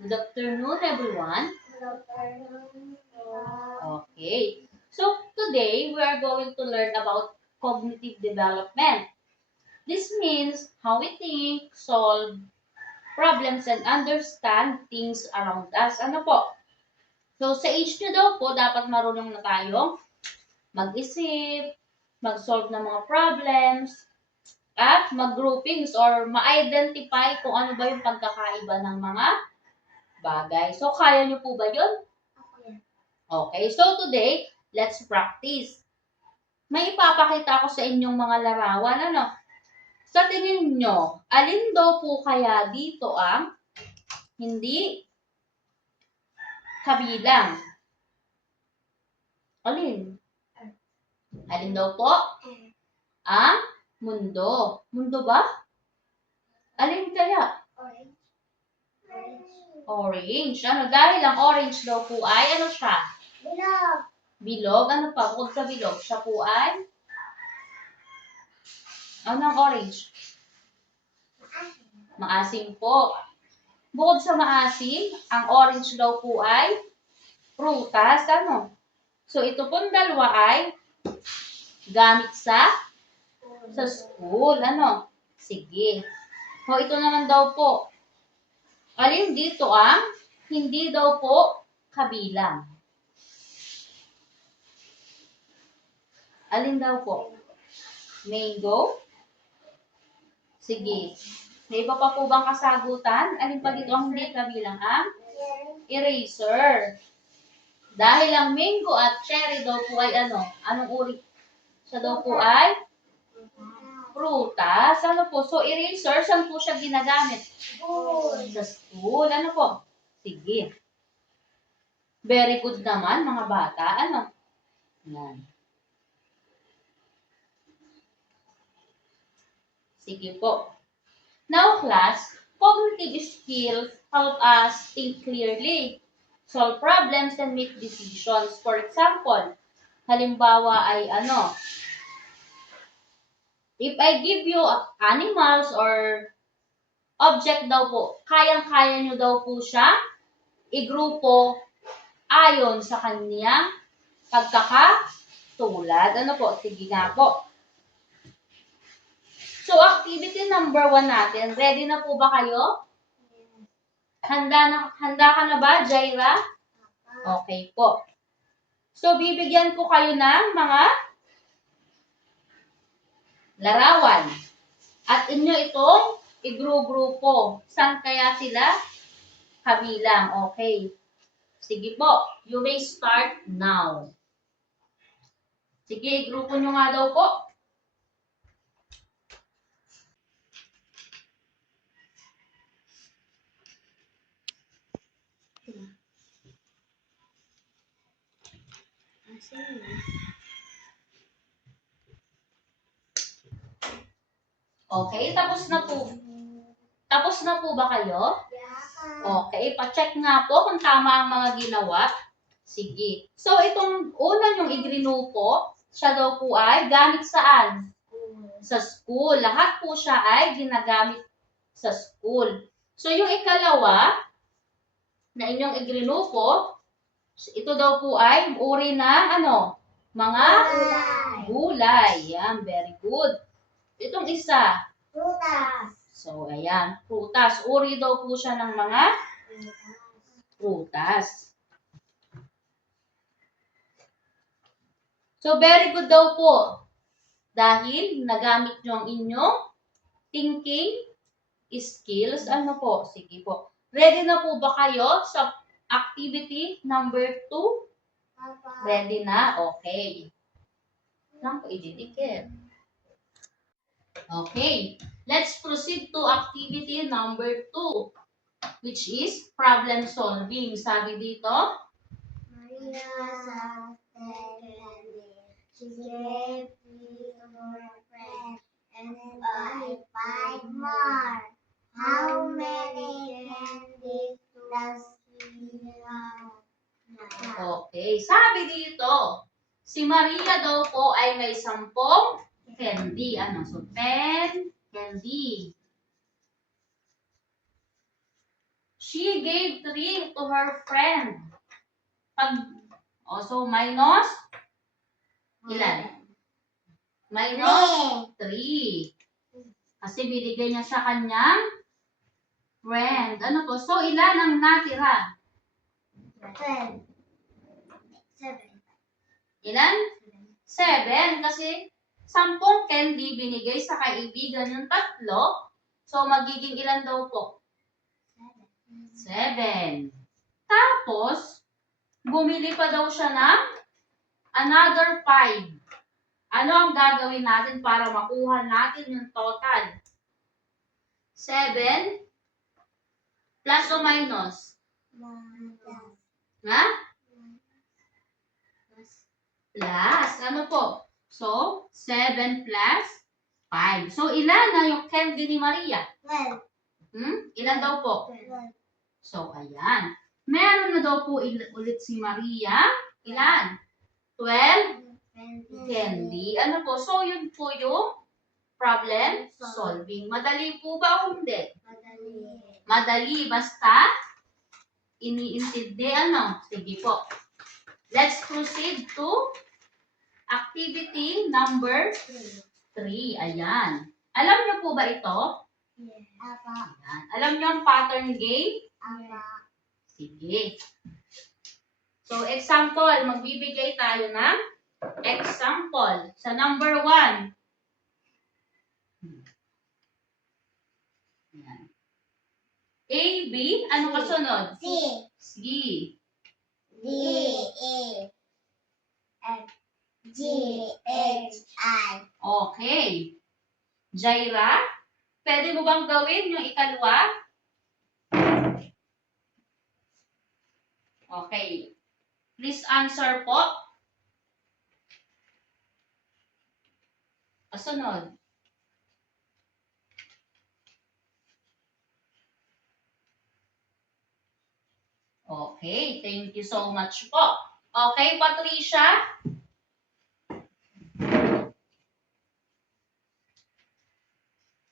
Good afternoon, everyone. Good afternoon. Okay. So, today, we are going to learn about cognitive development. This means how we think, solve problems, and understand things around us. Ano po? So, sa age nyo daw po, dapat marunong na tayong mag-isip, mag-solve ng mga problems, at mag-groupings or ma-identify kung ano ba yung pagkakaiba ng mga bagay. So, kaya nyo po ba yun? Okay, so today, let's practice. May ipapakita ko sa inyong mga larawan, ano? Sa tingin nyo, alin daw po kaya dito ang hindi kabilang? Alin? Alin daw po? Ang mundo. Mundo ba? Alin kaya? Orange. Orange. Ano? Dahil ang orange daw po ay, ano siya? Bilog. Bilog. Ano pa? Bukod sa bilog, siya po ay? Ano ang orange? Maasim po. Bukod sa maasim, ang orange daw po ay prutas. Ano? So, ito pong dalawa ay gamit sa school. Ano? Sige. O, ito naman daw po. Alin dito ang hindi daw po kabilang? Alin daw po? Mango? Sige. May iba pa po bang kasagutan? Alin pa dito ang hindi kabilang? Ang eraser. Dahil ang mango at cherry daw po ay ano? Anong uri? Siya daw po ay prutas. Ano po? So, eraser, saan po siya ginagamit? Sa school. Ano po? Sige. Very good naman, mga bata. Ano? Yan. Sige po. Now, class, cognitive skills help us think clearly, solve problems, and make decisions. For example, halimbawa ay ano, if I give you animals or object daw po, kayang-kaya nyo daw po siya igrupo ayon sa kanyang pagkakatulad. Ano po? Sige nga po. So, activity number 1 natin. Ready na po ba kayo? Handa ka na ba, Jaira? Okay po. So, bibigyan ko kayo ng mga larawan. At inyo itong igru-grupo. Saan kaya sila kabilang? Okay. Sige po. You may start now. Sige, igrupo nyo nga daw po. Okay, tapos na po. Tapos na po ba kayo? Okay, pa-check nga po kung tama ang mga ginawa. Sige. So, itong una yung igrinupo, siya daw po ay gamit saan? Sa school. Lahat po siya ay ginagamit sa school. So, yung ikalawa, na inyong igrinupo, ito daw po ay uri ng ano? Mga gulay. Yan, very good. Itong isa. Prutas. So, ayan. Prutas. Uri daw po siya ng mga prutas. So, very good daw po. Dahil nagamit nyo ang inyong thinking skills. Ano po? Sige po. Ready na po ba kayo sa activity number 2? Ready na? Okay. Lang po ididikit. Okay. Let's proceed to activity number 2, which is problem solving. Sabi dito, Maria she gave me to her friend and I 5 more. How many candies does he have? okay, sabi dito, si Maria daw po ay may 10 candy. Ano? So, 10 candy. She gave 3 to her friend. So minus ilan? Minus 3. Kasi binigay niya sa kanyang friend. Ano po? So, ilan ang natira? 12. 7. Ilan? 7. Kasi 10 candy binigay sa kaibigan yung 3. So, magiging ilan daw po? 7. Tapos, bumili pa daw siya ng another 5. Ano ang gagawin natin para makuha natin yung total? 7 plus o minus? Ha? Plus. Ano po? So, 7 plus 5. So, ilan na yung candy ni Maria? 12. Ilan daw po? 12. So, ayan. Meron na daw po ulit si Maria. Ilan? 12 candy. Ano po? So, yun po yung problem solving. Madali po ba o hindi? Madali. Basta iniintindi. Ano? Sige po. Let's proceed to activity number 3. Ayan. Alam niyo po ba ito? Ayan. Alam niyo ang pattern game? Sige. So, example. Magbibigay tayo ng example. Sa number 1. Ayan. A, B. Ano kasunod? C. C. D. E. F. G. H. I. Okay. Jaira, pwede mo bang gawin yung ikalwa? Okay. Please answer po. Kasunod. Okay. Thank you so much po. Okay, Patricia?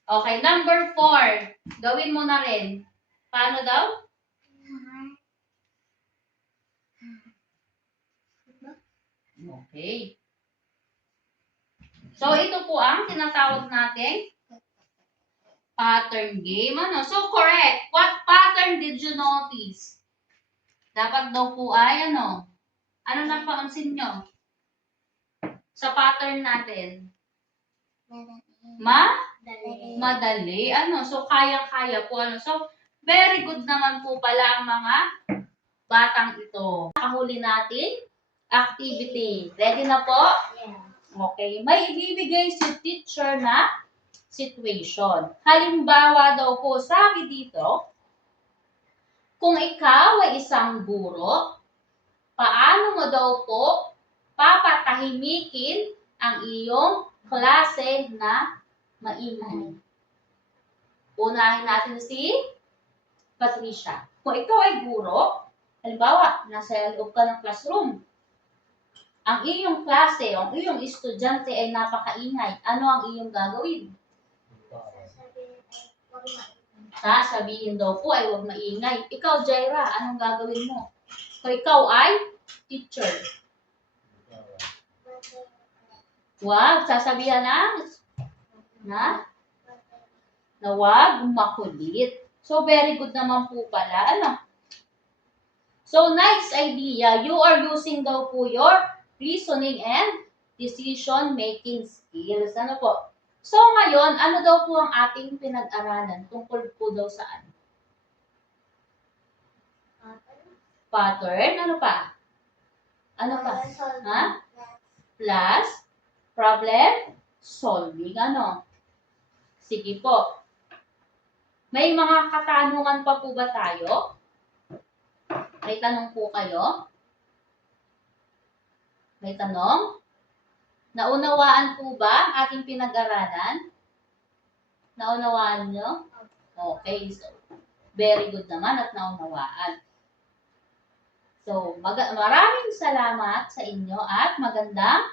Okay, number 4. Gawin mo na rin. Paano daw? Okay. So, ito po ang tinatawag natin pattern game. Ano? So, correct. What pattern did you notice? Dapat daw po ay ano? Ano napansin nyo? Sa pattern natin? Madali. Ano? So, kaya-kaya po. Ano? So, very good naman po pala ang mga batang ito. Nakahuli natin activity. Ready na po? Okay. May ibibigay si teacher na situation. Halimbawa daw po, sabi dito, kung ikaw ay isang guro, paano mo daw po papatahimikin ang iyong klase na maingay? Unahin natin si Patricia. Kung ikaw ay guro, halimbawa, nasa loob ka ng classroom, ang iyong klase, ang iyong estudyante ay napakaingay, ano ang iyong gagawin? Sasabihin daw po ay huwag maingay. Ikaw, Jaira, anong gagawin mo? Kung ikaw ay teacher. Wag, sasabihan na wag makulit. So, very good naman po pala. Ano? So, nice idea. You are using daw po your reasoning and decision-making skills. Ano po? So, ngayon, ano daw po ang ating pinag-aralan tungkol po daw saan? Pattern. Ano pa? Ano pa? Ha? Plus, problem solving. Ano? Sige po. May mga katanungan pa po ba tayo? May tanong po kayo? May tanong? Naunawaan po ba ang aking pinag-aralan? Naunawaan nyo? Okay, so very good naman at naunawaan. So, maraming salamat sa inyo at magandang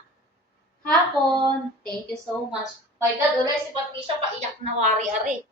hapon. Thank you so much. My God, ulit si Patricia paiyak na wari-ari.